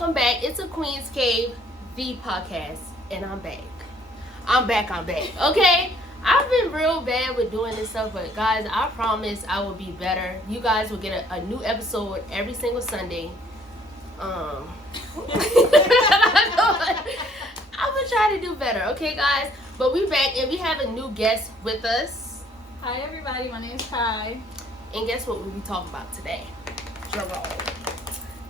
welcome back. It's a Queen's Cave, the podcast, and I'm back. I'm back. Okay? I've been real bad with doing this stuff, but guys, I promise I will be better. You guys will get a new episode every single Sunday. I'm gonna try to do better, okay, guys? But we back, and we have a new guest with us. Hi, everybody. My name is Kai. And guess what we'll be talking about today? Jerome.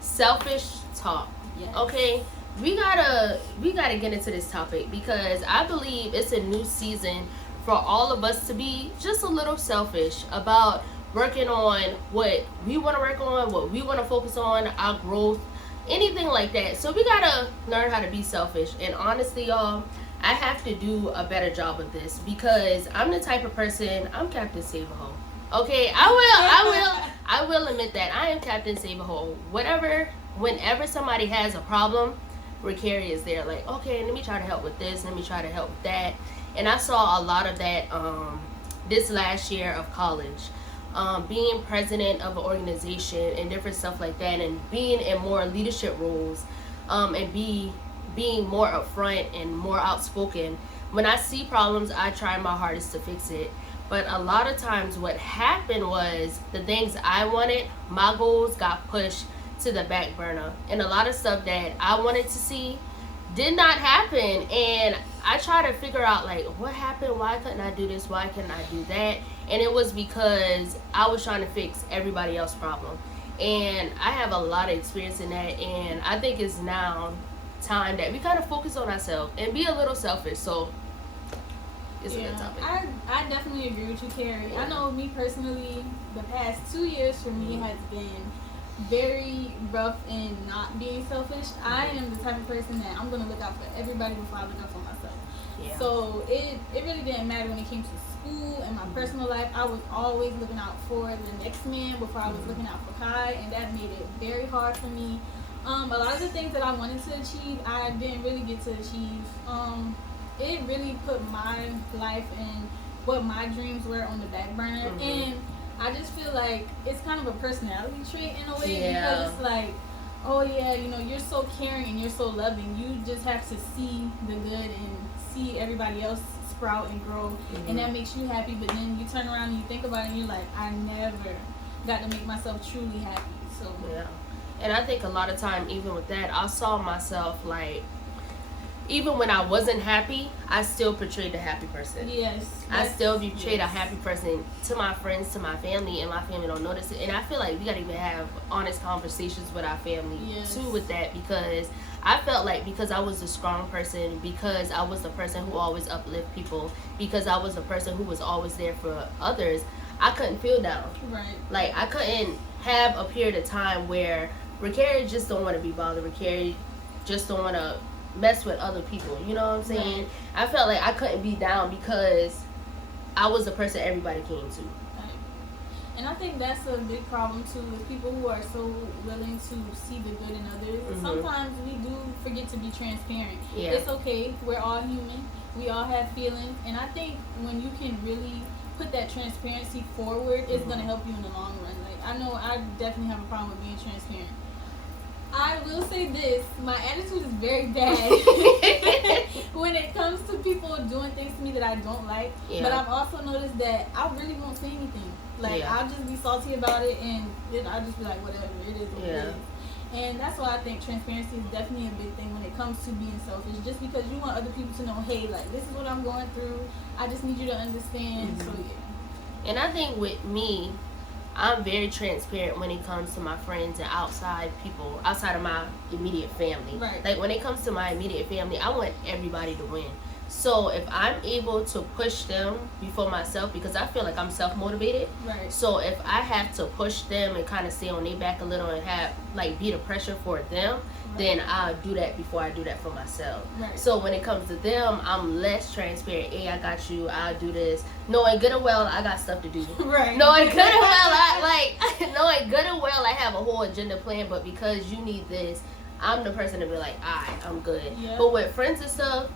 Selfish talk. Yes. Okay, we gotta get into this topic because I believe it's a new season for all of us to be just a little selfish about working on what we want to work on, what we want to focus on, our growth, anything like that. So we gotta learn how to be selfish. And honestly, y'all, I have to do a better job of this because I'm the type of person, I'm Captain Save-A-Ho. Okay, I will admit that I am Captain Save-A-Ho. Whenever somebody has a problem, Ricari is there. Like, okay, let me try to help with this. Let me try to help with that. And I saw a lot of that this last year of college. Being president of an organization and different stuff like that, and being in more leadership roles, and being more upfront and more outspoken. When I see problems, I try my hardest to fix it. But a lot of times what happened was the things I wanted, my goals got pushed to the back burner. And a lot of stuff that I wanted to see did not happen. And I try to figure out, like, what happened? Why couldn't I do this? Why couldn't I do that? And it was because I was trying to fix everybody else's problem. And I have a lot of experience in that. And I think it's now time that we kind of focus on ourselves and be a little selfish. So it's a good topic. I definitely agree with you, Carrie. Yeah. I know me personally, the past 2 years for me has been very rough in not being selfish. I am the type of person that I'm going to look out for everybody before I look out for myself. Yeah. So it really didn't matter when it came to school and my personal life. I was always looking out for the next man before I was looking out for Kai, and that made it very hard for me. A lot of the things that I wanted to achieve, I didn't really get to achieve. It really put my life and what my dreams were on the back burner. And I just feel like it's kind of a personality trait in a way, because it's like, oh yeah, you know, you're so caring and you're so loving. You just have to see the good and see everybody else sprout and grow, and that makes you happy. But then you turn around and you think about it and you're like, I never got to make myself truly happy. So yeah. And I think a lot of time, even with that, I saw myself like, even when I wasn't happy, I still portrayed the happy person. Yes. I still portrayed a happy person to my friends, to my family, and my family don't notice it. And I feel like we gotta even have honest conversations with our family too with that, because I felt like because I was a strong person, because I was the person who always uplift people, because I was the person who was always there for others, I couldn't feel down. Right. Like I couldn't have a period of time where Ricari just don't want to be bothered. Ricari just don't want to mess with other people, you know what I'm saying? Right. I felt like I couldn't be down because I was the person everybody came to. Right. And I think that's a big problem too, with people who are so willing to see the good in others. Sometimes we do forget to be transparent. Yeah. It's okay, we're all human, we all have feelings, and I think when you can really put that transparency forward, it's going to help you in the long run. Like, I know I definitely have a problem with being transparent. I will say this, my attitude is very bad when it comes to people doing things to me that I don't like. Yeah. But I've also noticed that I really won't say anything. Like, I'll just be salty about it, and then I'll just be like, whatever, it is what it is. And that's why I think transparency is definitely a big thing when it comes to being selfish. Just because you want other people to know, hey, like, this is what I'm going through, I just need you to understand. So, yeah. And I think with me, I'm very transparent when it comes to my friends and outside people, outside of my immediate family. Right. Like when it comes to my immediate family, I want everybody to win. So if I'm able to push them before myself, because I feel like I'm self-motivated. Right. So if I have to push them and kind of stay on their back a little and have like be the pressure for them, then I'll do that before I do that for myself. Right. So when it comes to them, I'm less transparent. Hey, I got you. I'll do this. Knowing good and well, I got stuff to do. Right. Knowing good and well, knowing good and well, I have a whole agenda plan. But because you need this, I'm the person to be like, I'm good. Yeah. But with friends and stuff,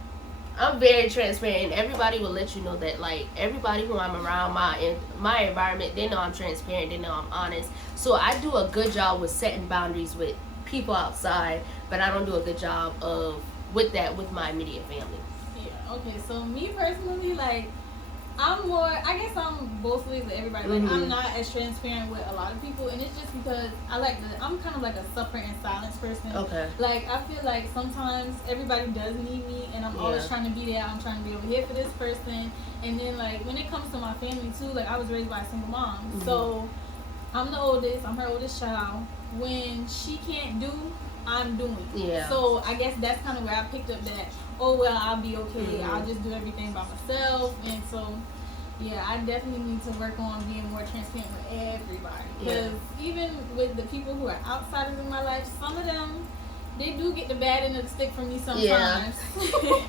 I'm very transparent, and everybody will let you know that. Like everybody who I'm around, my environment, they know I'm transparent. They know I'm honest. So I do a good job with setting boundaries with people outside, but I don't do a good job of with that with my immediate family. Yeah. Okay. So me personally, like, I'm more. I guess I'm both ways with everybody. Like, I'm not as transparent with a lot of people, and it's just because I'm kind of like a suffer in silence person. Okay. Like, I feel like sometimes everybody does need me, and I'm always trying to be there. I'm trying to be over here for this person, and then like when it comes to my family too, like I was raised by a single mom, so I'm the oldest. I'm her oldest child. When she can't do, I'm doing. Yeah. So I guess that's kind of where I picked up that. Oh well, I'll be okay. I'll just do everything by myself, and so yeah, I definitely need to work on being more transparent with everybody. Because even with the people who are outsiders in my life, some of them they do get the bad end of the stick from me sometimes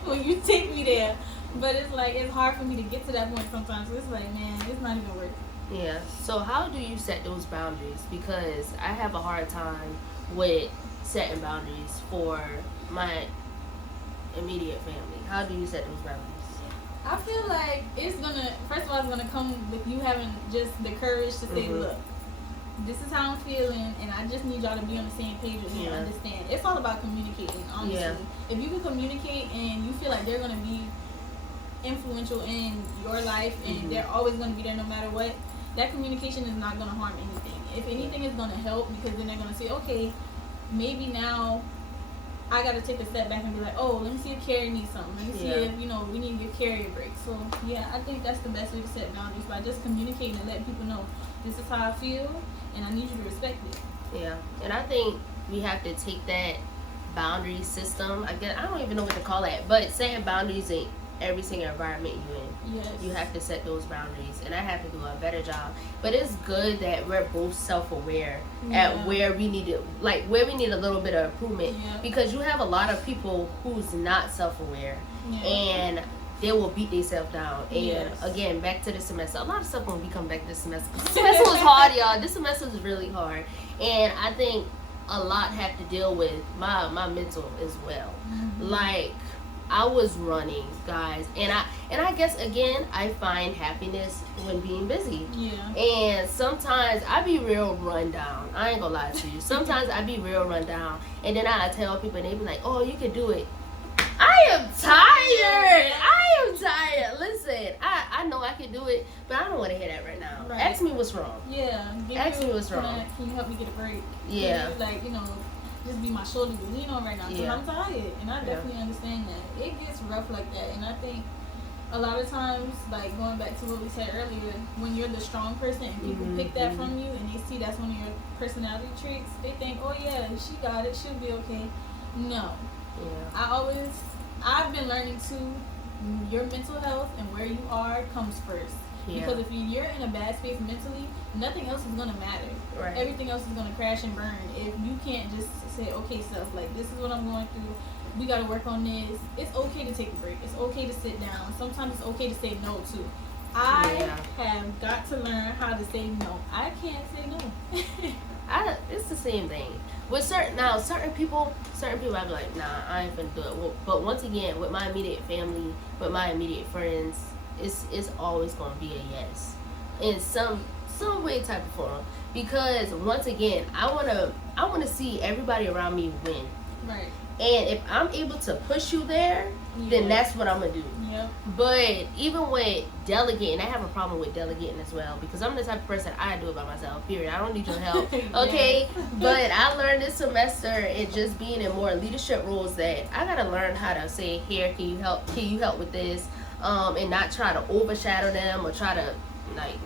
when you take me there. But it's like it's hard for me to get to that point sometimes. So it's like, man, it's not even worth it. Yeah. So how do you set those boundaries? Because I have a hard time with setting boundaries for my immediate family. How do you set those boundaries? I feel like first of all, it's gonna come with you having just the courage to say, look, this is how I'm feeling, and I just need y'all to be on the same page with me and understand. It's all about communicating, honestly. Yeah. If you can communicate and you feel like they're gonna be influential in your life and they're always gonna be there no matter what, that communication is not gonna harm anything. If anything, it's gonna help, because then they're gonna say, okay, maybe now I gotta take a step back and be like, oh, let me see if Carrie needs something. Let me see if, we need to give Carrie a break. So, yeah, I think that's the best way to set boundaries, by just communicating and letting people know, this is how I feel, and I need you to respect it. Yeah, and I think we have to take that boundary system, I don't even know what to call that, but setting boundaries in every single environment you're in. Yes. You have to set those boundaries, and I have to do a better job. But it's good that we're both self-aware at where we need to, where we need a little bit of improvement, because you have a lot of people who's not self-aware, and they will beat themselves down. And again, back to the semester, a lot of stuff when we come back to the semester. This semester was hard, y'all. This semester is really hard, and I think a lot have to deal with my mental as well. Like, I was running, guys, and I guess again I find happiness when being busy. Yeah. And sometimes I be real run down. I ain't gonna lie to you. Sometimes I be real run down, and then I tell people, and they be like, "Oh, you can do it." I am tired. Listen, I know I can do it, but I don't want to hear that right now. Right. Ask me what's wrong. Yeah. Ask me what's wrong. Can you help me get a break? Yeah. Just be my shoulder to lean on right now, because I'm tired, and I definitely understand that. It gets rough like that, and I think a lot of times, like going back to what we said earlier, when you're the strong person and people pick that from you, and they see that's one of your personality traits, they think, oh yeah, she got it, she'll be okay. No. Yeah. I've been learning too, your mental health and where you are comes first. Because if you're in a bad space mentally, nothing else is going to matter. Right. Everything else is going to crash and burn. If you can't just say, okay, self, like, this is what I'm going through. We got to work on this. It's okay to take a break. It's okay to sit down. Sometimes it's okay to say no, too. I have got to learn how to say no. I can't say no. It's the same thing. With certain people I'd be like, nah, I ain't finna do it. Well, but once again, with my immediate family, with my immediate friends, it's always gonna be a yes, in some way, type of form. Because once again, I wanna see everybody around me win. Right. And if I'm able to push you there, then that's what I'm gonna do. Yep. But even with delegating, I have a problem with delegating as well, because I'm the type of person, I do it by myself, period. I don't need your help. Okay. But I learned this semester, and just being in more leadership roles, that I gotta learn how to say, here, can you help with this, and not try to overshadow them or try to,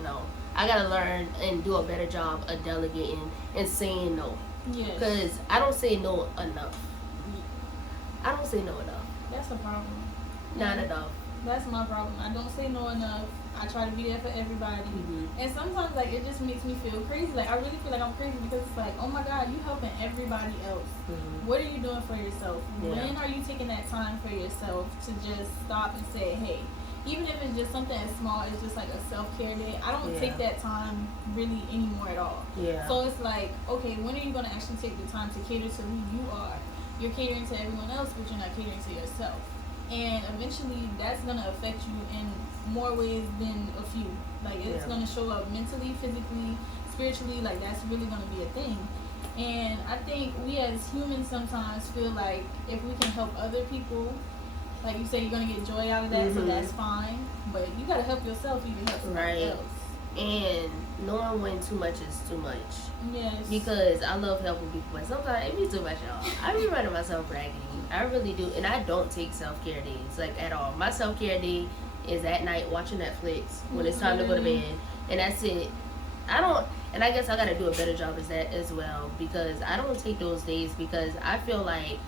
no. I gotta learn and do a better job of delegating and saying no. Yes. Because I don't say no enough. That's a problem. Not enough. That's my problem. I don't say no enough. I try to be there for everybody. And sometimes, it just makes me feel crazy. I really feel like I'm crazy, because it's like, oh my God, you helping everybody else. What are you doing for yourself? When are you taking that time for yourself to just stop and say, hey, even if it's just something as small as just a self-care day, I don't take that time really anymore at all. So it's like, okay, when are you going to actually take the time to cater to who you are? You're catering to everyone else, but you're not catering to yourself. And eventually, that's going to affect you in more ways than a few. It's going to show up mentally, physically, spiritually. That's really going to be a thing. And I think we as humans sometimes feel like if we can help other people, like you say, you're gonna get joy out of that, so that's fine. But you gotta help yourself even help somebody else. And knowing when too much is too much. Yes. Because I love helping people, but sometimes it be too much, y'all. I be running myself raggedy. I really do. And I don't take self-care days, like, at all. My self-care day is at night watching Netflix when it's time to go to bed. And that's it. And I guess I gotta do a better job as well, because I don't take those days because I feel like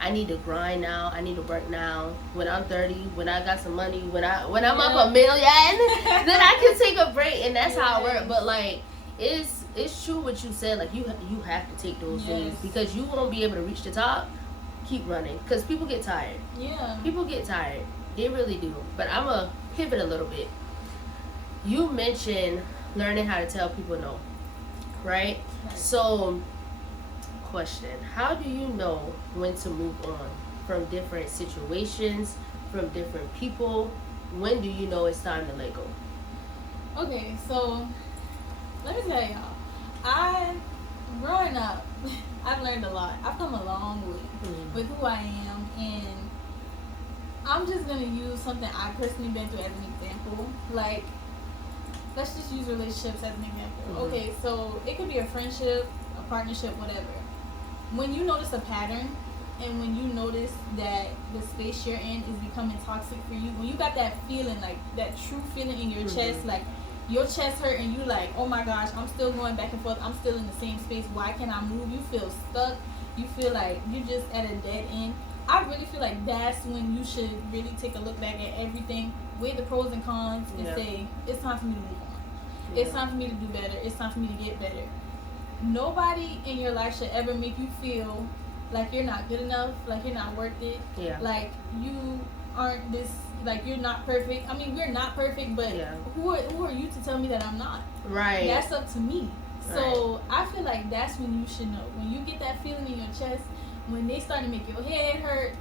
I need to grind now. I need to work now. When I'm 30, when I got some money, when I'm up $1 million, then I can take a break, and that's how I work. But like, it's true what you said. Like, you have to take those days because you won't be able to reach the top. Keep running, because people get tired. Yeah. People get tired. They really do. But I'm gonna pivot a little bit. You mentioned learning how to tell people no, right? So, question: how do you know when to move on from different situations, from different people? When do you know it's time to let go? Okay, so let me tell y'all, growing up, I've learned a lot. I've come a long way with who I am, and I'm just gonna use something I personally been through as an example. Like, let's just use relationships as an example. Okay, so it could be a friendship, a partnership, whatever. When you notice a pattern, and when you notice that the space you're in is becoming toxic for you, when you got that feeling, like that true feeling in your chest, like your chest hurt and you like, oh my gosh, I'm still going back and forth, I'm still in the same space, why can't I move? You feel stuck, you feel like you're just at a dead end. I really feel like that's when you should really take a look back at everything, weigh the pros and cons, and say, it's time for me to move on. It's time for me to do better. It's time for me to get better. Nobody in your life should ever make you feel like you're not good enough, like you're not worth it, like you aren't this, like you're not perfect. I mean, we're not perfect, but who are you to tell me that I'm not? Right. That's up to me. So I feel like that's when you should know. When you get that feeling in your chest, when they start to make your head hurt,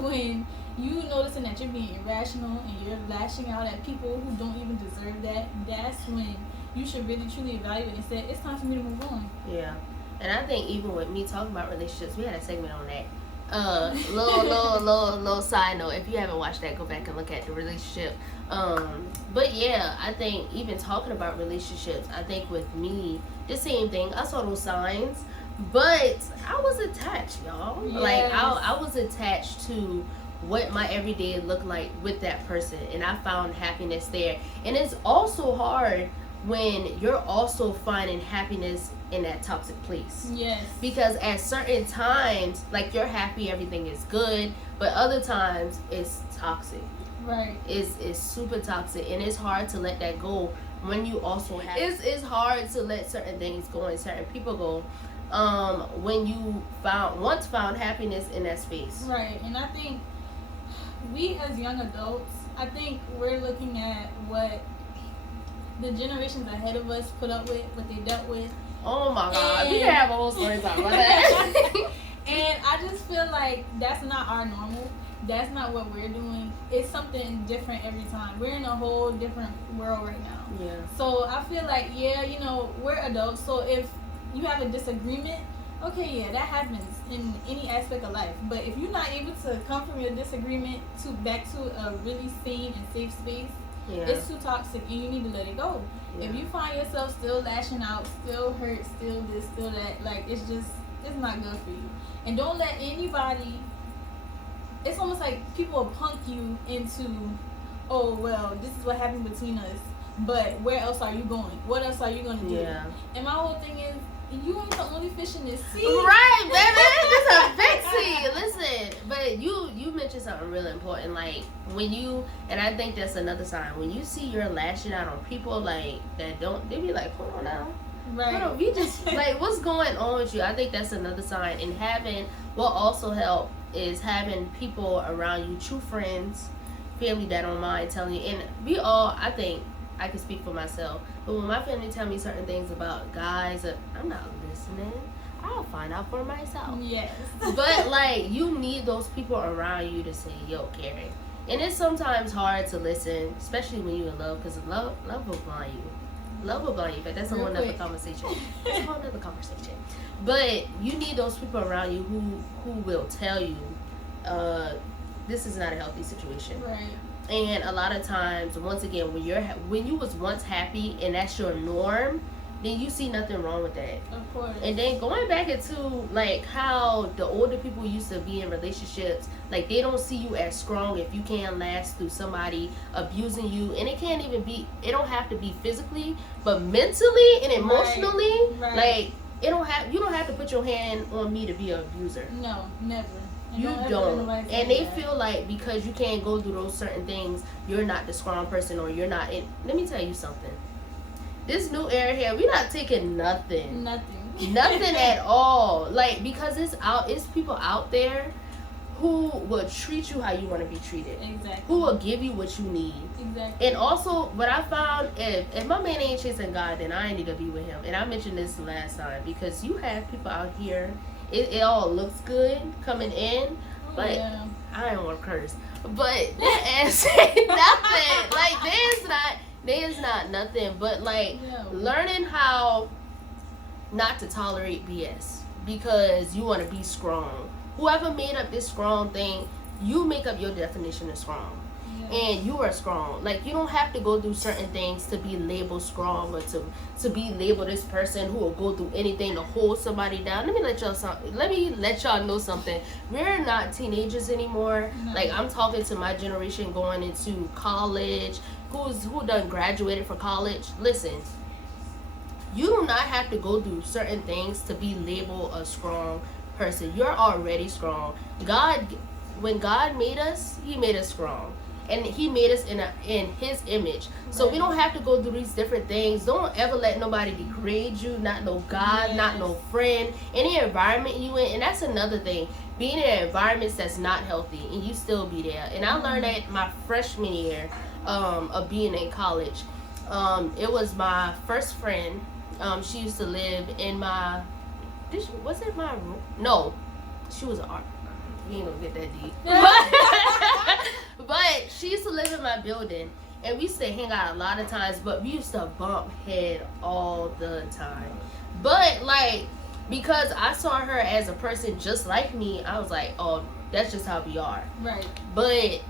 when you noticing that you're being irrational and you're lashing out at people who don't even deserve that, that's when you should really truly evaluate and say, it's time for me to move on. Yeah. And I think even with me talking about relationships, we had a segment on that. Little side note. If you haven't watched that, go back and look at the relationship. But yeah, I think even talking about relationships, I think with me, the same thing. I saw those signs, but I was attached, y'all. Yes. Like I was attached to what my everyday looked like with that person, and I found happiness there. And it's also hard when you're also finding happiness in that toxic place. Yes. Because at certain times, like, you're happy, everything is good, but other times it's toxic. Right. It's super toxic, and it's hard to let that go when you also have it's hard to let certain things go and certain people go when you once found happiness in that space. Right. And I think we as young adults, I think we're looking at what the generations ahead of us put up with, what they dealt with. Oh my God, we have a whole story talking about that. And I just feel like that's not our normal. That's not what we're doing. It's something different every time. We're in a whole different world right now. Yeah. So I feel like, we're adults. So if you have a disagreement, okay, that happens in any aspect of life. But if you're not able to come from your disagreement back to a really sane and safe space, it's too toxic and you need to let it go. If you find yourself still lashing out, still hurt, still this, still that, like, it's not good for you. And don't let anybody, it's almost like people will punk you into, oh, well, this is what happened between us, but where else are you going? What else are you going to do? Yeah. And my whole thing is, you ain't the only fish in this sea. Right, baby. This is a big sea. Listen, but you mentioned something really important. Like, when you, and I think that's another sign, when you see you're lashing out on people, like, that don't, they be like, hold on now. Right. Hold on, we just, like, what's going on with you? I think that's another sign. And what also help is having people around you, true friends, family that don't mind telling you. And we all, I think, I can speak for myself, but when my family tell me certain things about guys, I'm not listening. I'll find out for myself. Yes. But, like, you need those people around you to say, yo, Carrie. And it's sometimes hard to listen, especially when you're in love, because love will blind you. Love will blind you, but that's a whole nother conversation. That's a whole nother conversation. But you need those people around you who will tell you, this is not a healthy situation. Right. And a lot of times, once again, when you was once happy and that's your norm, then you see nothing wrong with that. Of course. And then going back into like how the older people used to be in relationships, like they don't see you as strong if you can't last through somebody abusing you, and it don't have to be physically, but mentally and emotionally. Right. Like you don't have to put your hand on me to be an abuser. No, never. And You don't. And they that. feel like because you can't go through those certain things, you're not the strong person, or you're not. Let me tell you something. This new era here, we're not taking nothing. Nothing at all. Like, because it's people out there who will treat you how you want to be treated. Exactly. Who will give you what you need. Exactly. And also, what I found, if my man ain't chasing God, then I ain't need to be with him. And I mentioned this last time, because you have people out here, it all looks good coming in, but yeah. I don't want to curse. But that ass ain't nothing. Like, there's not nothing, but like learning how not to tolerate BS because you want to be strong. Whoever made up this strong thing, you make up your definition of strong. And you are strong. Like, you don't have to go through certain things to be labeled strong, or to be labeled this person who will go through anything to hold somebody down. Let me let y'all know something. We're not teenagers anymore. No. Like, I'm talking to my generation going into college, who done graduated from college. Listen, you do not have to go through certain things to be labeled a strong person. You're already strong. When God made us, he made us strong. And he made us in his image. So we don't have to go through these different things. Don't ever let nobody degrade you. Not no God, not no friend. Any environment you in. And that's another thing. Being in environments that's not healthy and you still be there. And I learned that my freshman year of being in college. It was my first friend. She used to live in my... Was it my room? No. She was an art. You ain't gonna get that deep. But she used to live in my building, and we used to hang out a lot of times, but we used to bump head all the time. But like, because I saw her as a person just like me, I was like, oh, that's just how we are. Right. But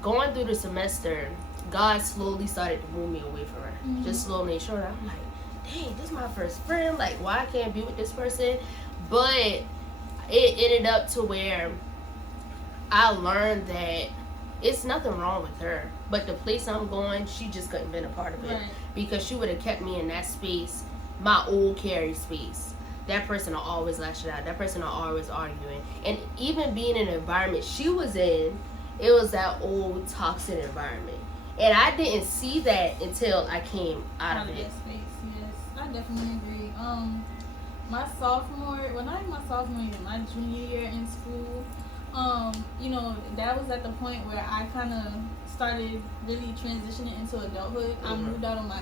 going through the semester, God slowly started to move me away from her. Mm-hmm. Just slowly and surely. I'm like, dang, this is my first friend. Like, why I can't be with this person? But it ended up to where I learned that it's nothing wrong with her, but the place I'm going, she just couldn't been a part of it. Right. Because she would have kept me in that space, my old Carrie space. That person will always lash it out. That person will always arguing. And even being in the environment she was in, it was that old toxic environment. And I didn't see that until I came out of it. That space, yes. I definitely agree. My sophomore, well, not even my sophomore year, my junior year in school, that was at the point where I kind of started really transitioning into adulthood. I moved out on my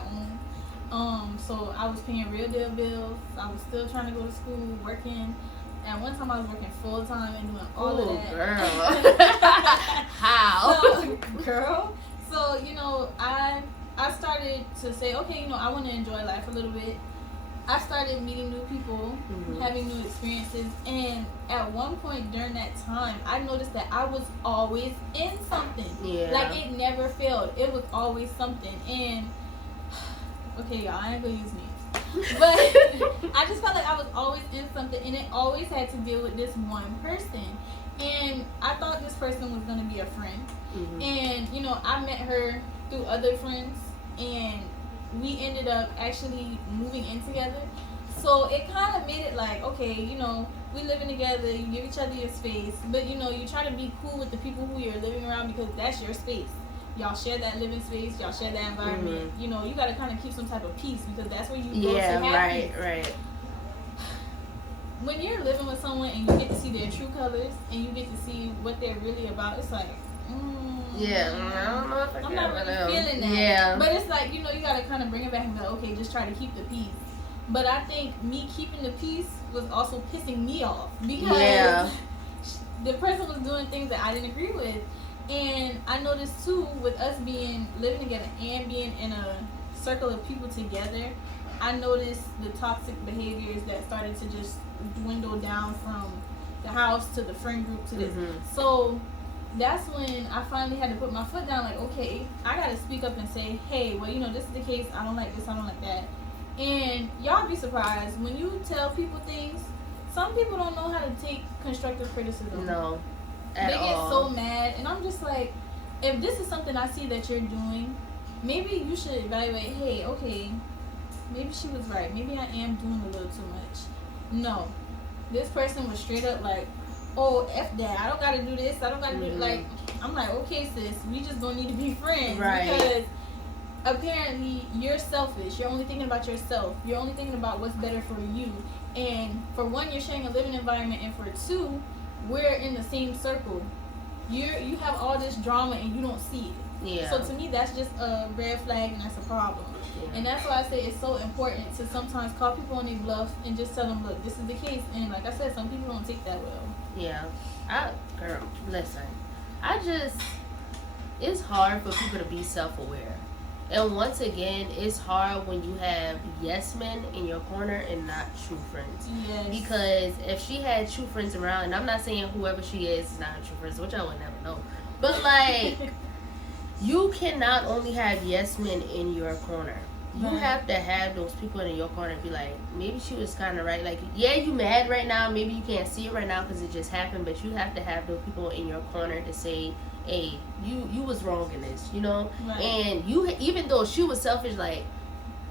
own. So I was paying real deal bills. I was still trying to go to school, working. At one time I was working full time and doing all of that. Girl. How? Girl. So, I started to say, okay, I want to enjoy life a little bit. I started meeting new people, having new experiences, and at one point during that time, I noticed that I was always in something. Yeah. Like, it never failed. It was always something. And, okay, y'all, I ain't gonna use names. But I just felt like I was always in something, and it always had to deal with this one person. And I thought this person was gonna be a friend. Mm-hmm. And, I met her through other friends, and we ended up actually moving in together. So it kind of made it like, okay, we living together, you give each other your space, but you try to be cool with the people who you're living around because that's your space. Y'all share that living space, y'all share that environment. Mm-hmm. You got to kind of keep some type of peace because that's where you go to happiness. Right. When you're living with someone and you get to see their true colors and you get to see what they're really about, it's like, I don't know if I'm not really feeling that. Yeah. But it's like, you got to kind of bring it back and go, okay, just try to keep the peace. But I think me keeping the peace was also pissing me off because the person was doing things that I didn't agree with. And I noticed too, with us living together and being in a circle of people together, I noticed the toxic behaviors that started to just dwindle down from the house to the friend group to this. So that's when I finally had to put my foot down. Like, okay, I gotta speak up and say, hey, well, this is the case. I don't like this. I don't like that. And y'all be surprised when you tell people things. Some people don't know how to take constructive criticism. No, they get so mad, and I'm just like, if this is something I see that you're doing, maybe you should evaluate. Hey, okay, maybe she was right. Maybe I am doing a little too much. No, this person was straight up like, oh, F that. I don't gotta do this. I don't gotta do like. I'm like, okay, sis, we just don't need to be friends, right? Because apparently you're selfish. You're only thinking about yourself. You're only thinking about what's better for you. And for one, you're sharing a living environment, and for two, we're in the same circle. You have all this drama and you don't see it. Yeah. So to me, that's just a red flag, and that's a problem. Yeah. And that's why I say it's so important to sometimes call people on their bluff and just tell them, look, this is the case. And like I said, some people don't take that well. Yeah. Girl, listen. It's hard for people to be self-aware. And once again, it's hard when you have yes men in your corner and not true friends. Yes. Because if she had true friends around, and I'm not saying whoever she is not her true friends, which I would never know. But like, you cannot only have yes men in your corner. You have to have those people in your corner and be like, maybe she was kind of right. Like, yeah, you mad right now. Maybe you can't see it right now because it just happened. But you have to have those people in your corner to say, hey, you was wrong in this, Right. And you, even though she was selfish, like,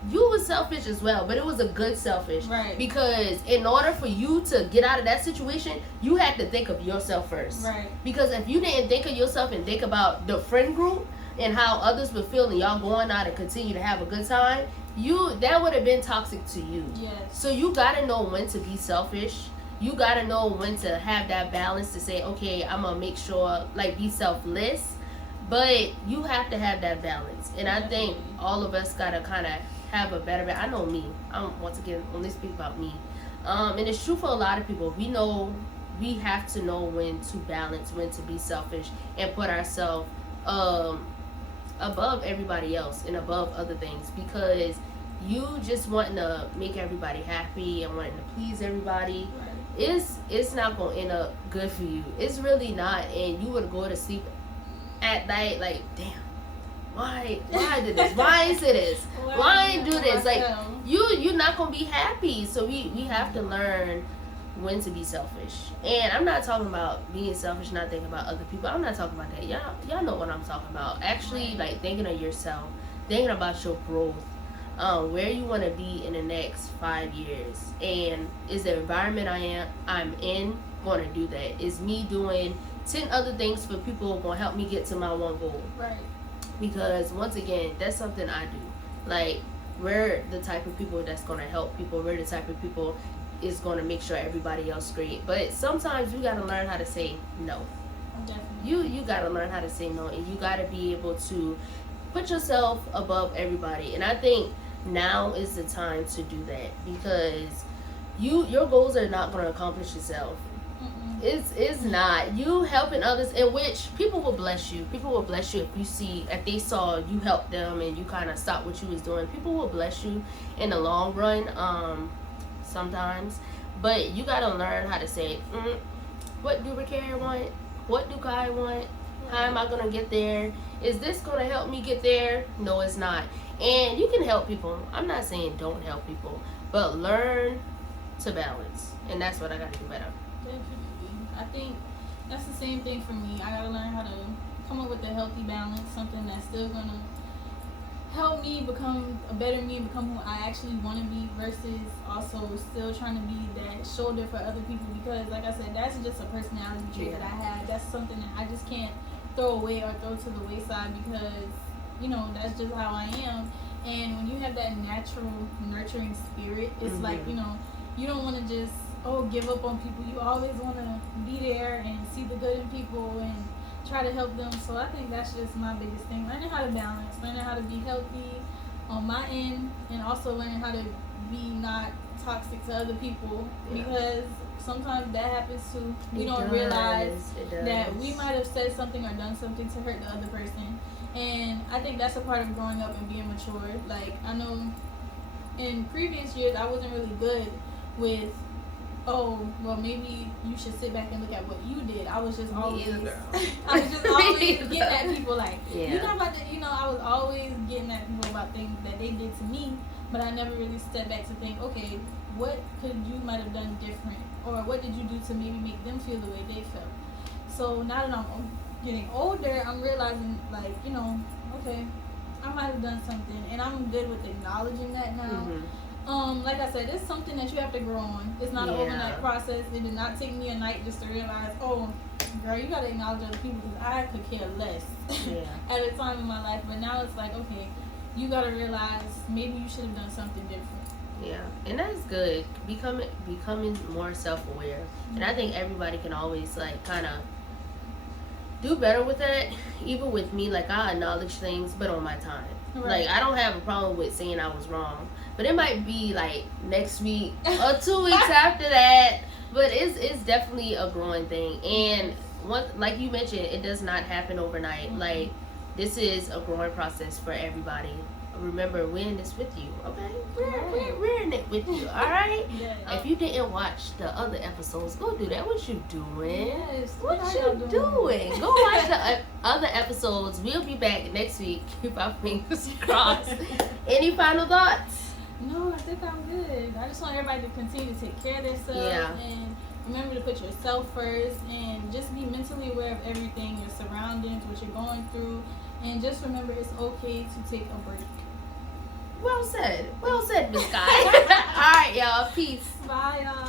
you was selfish as well, but it was a good selfish. Right. Because in order for you to get out of that situation, you had to think of yourself first. Right. Because if you didn't think of yourself and think about the friend group and how others would feel and y'all going out and continue to have a good time, that would have been toxic to you. Yes. So you gotta know when to be selfish. You gotta know when to have that balance to say, okay, I'm gonna make sure, like, be selfless, but you have to have that balance. And I think all of us gotta kind of have a better. I know me. Once again, only speak about me. And it's true for a lot of people. We have to know when to balance, when to be selfish, and put ourselves above everybody else and above other things, because you just wanting to make everybody happy and wanting to please everybody. Right. It's not gonna end up good for you. It's really not. And you would go to sleep at night like, damn, why did this? Why is it this? Why do this? Like, you're not gonna be happy. So we have to learn when to be selfish. And I'm not talking about being selfish, not thinking about other people. I'm not talking about that. Y'all know what I'm talking about. Actually, like, thinking of yourself, thinking about your growth. Where you want to be in the next 5 years, and is the environment I'm in going to do that? Is me doing 10 other things for people going to help me get to my one goal? Right. Because once again, that's something I do. Like, we're the type of people that's going to help people. We're the type of people is going to make sure everybody else is great. But sometimes you got to learn how to say no. Definitely. You got to learn how to say no, and you got to be able to put yourself above everybody. And I think now is the time to do that, because your goals are not going to accomplish yourself. It's not. You helping others, in which people will bless you. People will bless you if they saw you help them and you kind of stop what you was doing. People will bless you in the long run, sometimes. But you got to learn how to say, what do Ricari want? What do Kai want? How am I going to get there? Is this going to help me get there? No, it's not. And you can help people. I'm not saying don't help people, but learn to balance. And that's what I got to do better. Definitely. I think that's the same thing for me. I got to learn how to come up with a healthy balance, something that's still going to help me become a better me and become who I actually want to be, versus also still trying to be that shoulder for other people. Because, like I said, that's just a personality trait that I have. That's something that I just can't throw away or throw to the wayside, because that's just how I am. And when you have that natural nurturing spirit, it's like, you don't want to just give up on people. You always want to be there and see the good in people and try to help them. So I think that's just my biggest thing, learning how to balance, learning how to be healthy on my end, and also learning how to be not toxic to other people, because sometimes that happens too. We don't realize that we might have said something or done something to hurt the other person, And I think that's a part of growing up and being mature. Like, I know in previous years, I wasn't really good with, oh, well, maybe you should sit back and look at what you did. I was just always, I was just always getting at people like, you're not about to, I was always getting at people about things that they did to me, but I never really stepped back to think, okay, what could you might have done different, or what did you do to maybe make them feel the way they felt? So now that I'm getting older, I'm realizing, like, okay, I might have done something, and I'm good with acknowledging that now. Like I said, it's something that you have to grow on. It's not an overnight process. It did not take me a night just to realize, oh, girl, you gotta acknowledge other people, because I could care less at a time in my life. But now it's like, okay, you gotta realize maybe you should have done something different. Yeah, and that's good. Becoming more self-aware, and I think everybody can always like kind of do better with that. Even with me, like, I acknowledge things, but on my time. Like, I don't have a problem with saying I was wrong, but it might be like next week or 2 weeks after that. But it's definitely a growing thing, and like you mentioned, it does not happen overnight. Like, this is a growing process for everybody. Remember, we're in this with you, okay? We're in it with you, all right? If you didn't watch the other episodes, go do that. What you doing? Yes. What you doing? Go watch the other episodes. We'll be back next week. Keep our fingers crossed. Any final thoughts? No, I think I'm good. I just want everybody to continue to take care of themselves and remember to put yourself first, and just be mentally aware of everything, your surroundings, what you're going through, and just remember it's okay to take a break. Well said, Miss Guy. All right, y'all. Peace. Bye, y'all.